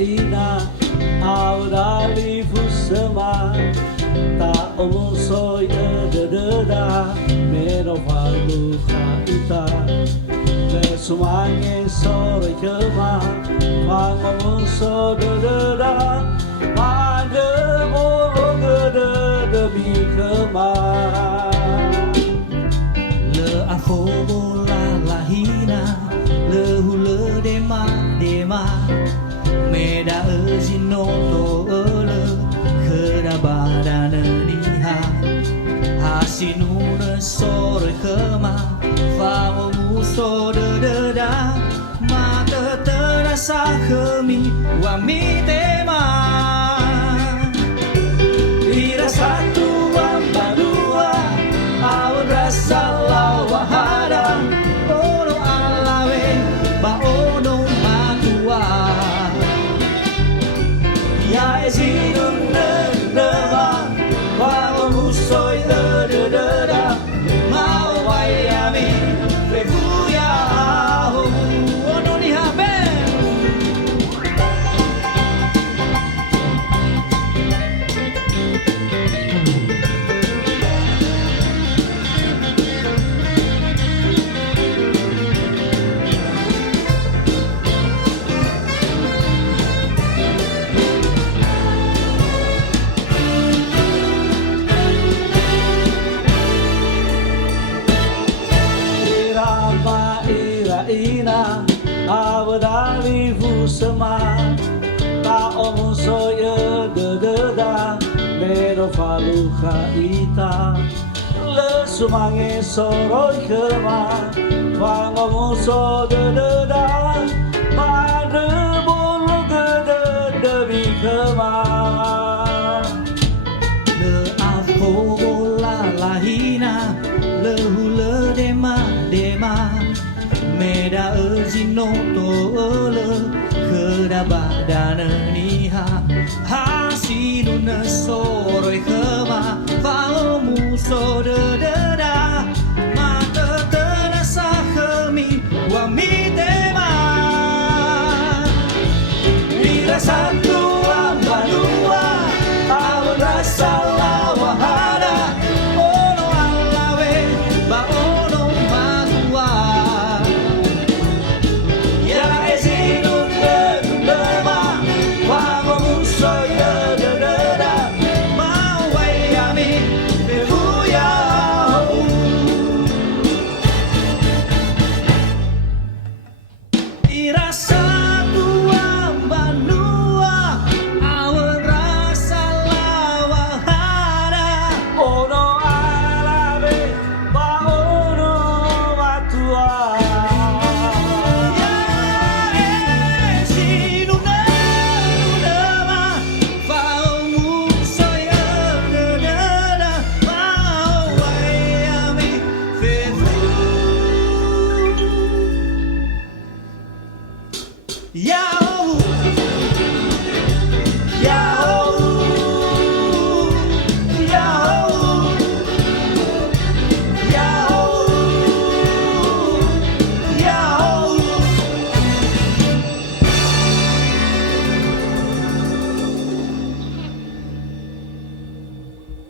ina Audali fusema Ta omosoy da Mero falu kaita Le sumange sore kema Pangomoso da Mande bolo da bi kema Le afo la lahina Le hule dema Meda ezinoto ele Keda badana niha Hasinuna sore kema Famo muso da Maka terasa kemi Wami tema Ira satu amba dua Awal rasa lawahada Ono alawe ba ono matua Ya ezinun nema Walau musoy da Mau wayami Refuya Ono ni habe ina Awadali fusema Ta omosoy da Mero falu kaita Le sumange soroy kema Pangomoso da Mande bolo da bi kema Le afo la lahina Le hule dema Meda ezinoto ele Keda badana niha Hasinuna soroi kema Falo muso da Mata terasa kemi Wami tema Ira satu amba dua Awal rasa lawahada Ono alawe ba ono matua Ya ezinun nema Pangomusoy da Mau wayami Refuya Ira satu amba dua Awal rasa lawahada Ono alabe ba ono matua Ya esinuna udama Fao musoya da Mau wayami fefu Ya